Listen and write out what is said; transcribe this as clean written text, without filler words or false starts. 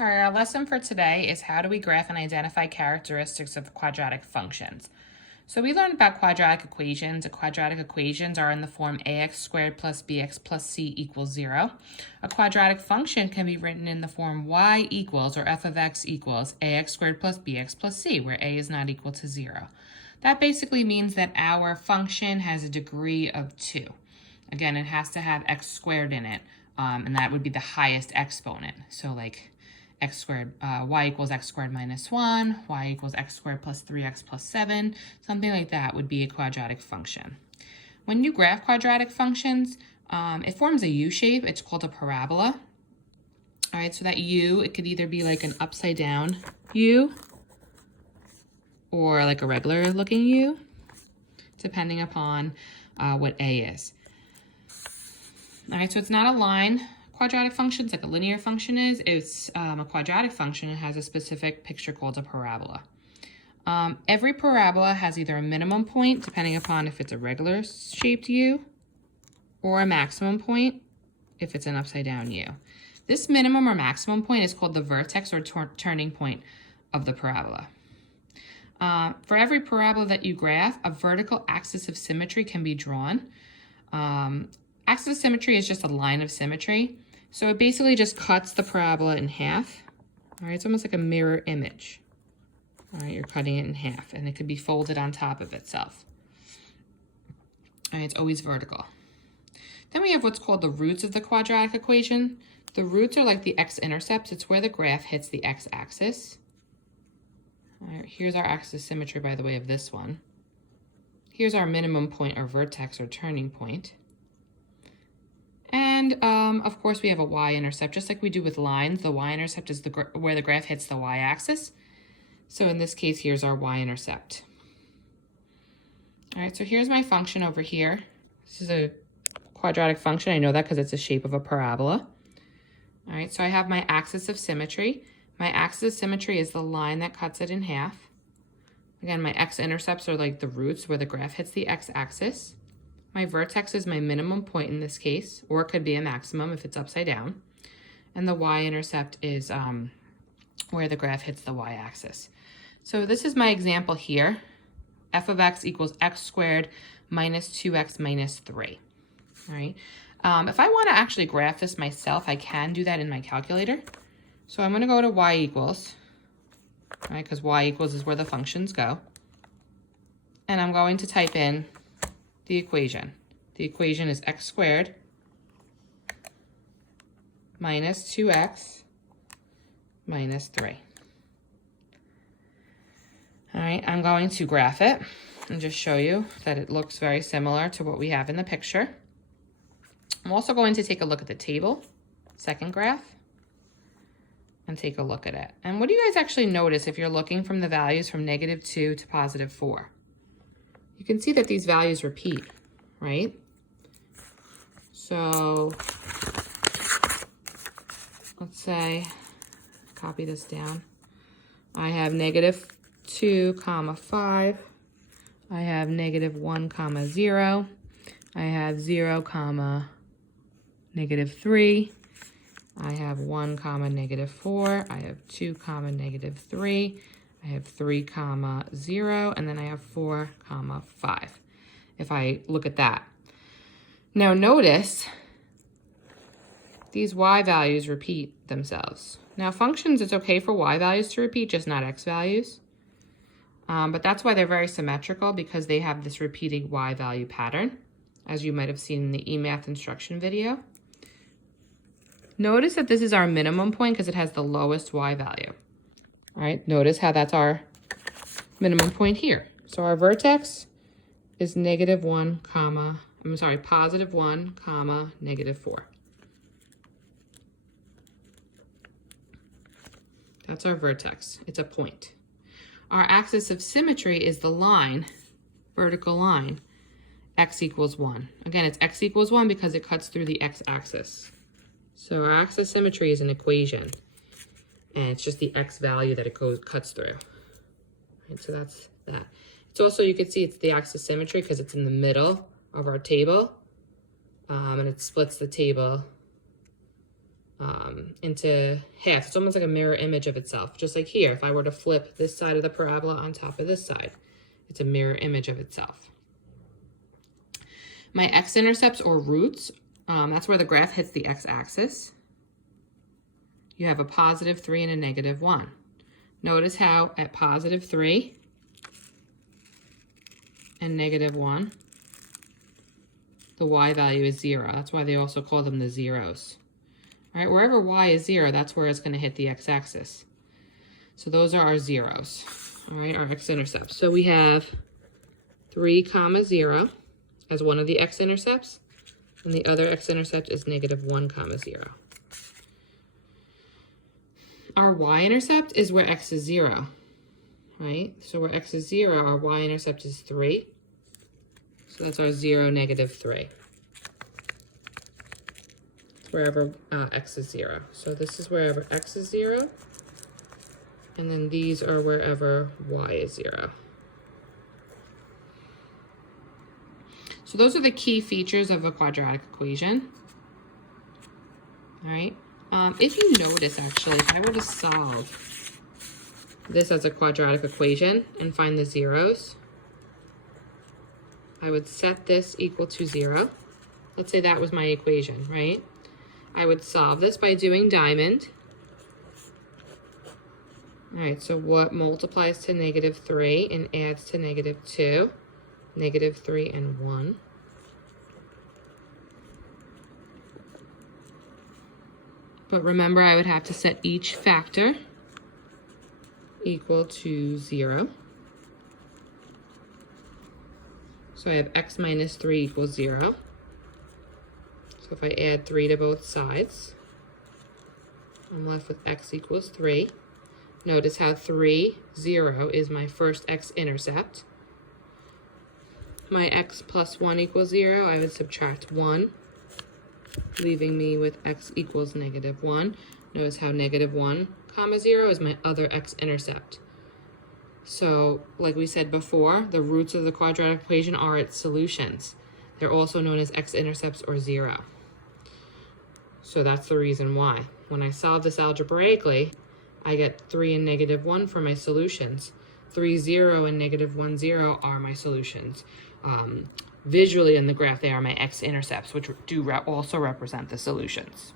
All right, our lesson for today is how do we graph and identify characteristics of quadratic functions. So we learned about quadratic equations. The quadratic equations are in the form ax squared plus bx plus c equals 0. A quadratic function can be written in the form y equals, or f of x equals, ax squared plus bx plus c, where a is not equal to 0. That basically means that our function has a degree of 2. Again, it has to have x squared in it, and that would be the highest exponent. So like x squared, y equals x squared minus 1, y equals x squared plus 3x plus 7, something like that would be a quadratic function. When you graph quadratic functions, it forms a U shape. It's called a parabola. All right, so that U, it could either be like an upside down U or like a regular looking U, depending upon what A is. All right, so it's not a line quadratic function, it's like a linear function is. It's a quadratic function. It has a specific picture called a parabola. Every parabola has either a minimum point, depending upon if it's a regular shaped U, or a maximum point if it's an upside down U. This minimum or maximum point is called the vertex or turning point of the parabola. For every parabola that you graph, a vertical axis of symmetry can be drawn. Axis of symmetry is just a line of symmetry. So it basically just cuts the parabola in half. All right, it's almost like a mirror image. All right, you're cutting it in half, and it could be folded on top of itself. All right, it's always vertical. Then we have what's called the roots of the quadratic equation. The roots are like the x-intercepts. It's where the graph hits the x-axis. All right, here's our axis of symmetry, by the way, of this one. Here's our minimum point or vertex or turning point. And of course, we have a y-intercept, just like we do with lines. The y-intercept is where the graph hits the y-axis. So in this case, here's our y-intercept. All right, so here's my function over here. This is a quadratic function. I know that because it's the shape of a parabola. All right, so I have my axis of symmetry. My axis of symmetry is the line that cuts it in half. Again, my x-intercepts are like the roots where the graph hits the x-axis. My vertex is my minimum point in this case, or it could be a maximum if it's upside down. And the y-intercept is where the graph hits the y-axis. So this is my example here. F of x equals x squared minus 2x minus 3. All right. If I want to actually graph this myself, I can do that in my calculator. So I'm going to go to y equals, right, because y equals is where the functions go. And I'm going to type in the equation. The equation is x squared minus 2x minus 3. All right, I'm going to graph it and just show you that it looks very similar to what we have in the picture. I'm also going to take a look at the table, second graph, and take a look at it. And what do you guys actually notice if you're looking from the values from -2 to +4? You can see that these values repeat, right? So let's say, copy this down. I have -2, 5. I have -1, 0. I have 0, -3. I have 1, -4. I have 2, -3. I have 3, 0, and then I have 4, 5. If I look at that. Now notice these y values repeat themselves. Now functions, it's okay for y values to repeat, just not x values. But that's why they're very symmetrical, because they have this repeating y value pattern, as you might have seen in the eMath instruction video. Notice that this is our minimum point because it has the lowest y value. All right, notice how that's our minimum point here. So our vertex is +1, -4. That's our vertex. It's a point. Our axis of symmetry is the line, vertical line, x equals 1. Again, it's x equals 1 because it cuts through the x-axis. So our axis of symmetry is an equation, and it's just the x value that it cuts through. Right, so that's that. It's also, you can see it's the axis of symmetry because it's in the middle of our table, and it splits the table into half. It's almost like a mirror image of itself. Just like here, if I were to flip this side of the parabola on top of this side, it's a mirror image of itself. My x-intercepts or roots, that's where the graph hits the x-axis. You have a positive 3 and a negative 1. Notice how at positive 3 and negative 1, the y value is 0. That's why they also call them the zeros. All right, wherever y is 0, that's where it's going to hit the x-axis. So those are our zeros, all right, our x-intercepts. So we have 3, 0 as one of the x-intercepts, and the other x-intercept is negative 1, 0. Our y-intercept is where x is 0, right? So where x is 0, our y-intercept is 3. So that's our 0, negative 3. It's wherever x is 0. So this is wherever x is 0. And then these are wherever y is 0. So those are the key features of a quadratic equation. All right. If you notice, actually, if I were to solve this as a quadratic equation and find the zeros, I would set this equal to 0. Let's say that was my equation, right? I would solve this by doing diamond. All right, so what multiplies to negative 3 and adds to negative 2? Negative 3 and 1. But remember, I would have to set each factor equal to 0. So I have x minus 3 equals 0. So if I add 3 to both sides, I'm left with x equals 3. Notice how 3, 0 is my first x-intercept. My x plus 1 equals 0, I would subtract 1, leaving me with x equals negative 1. Notice how negative 1, 0 is my other x-intercept. So, like we said before, the roots of the quadratic equation are its solutions. They're also known as x-intercepts or 0. So that's the reason why. When I solve this algebraically, I get 3 and negative 1 for my solutions. 3, 0 and negative 1, 0 are my solutions. Visually in the graph, they are my x-intercepts, which do also represent the solutions.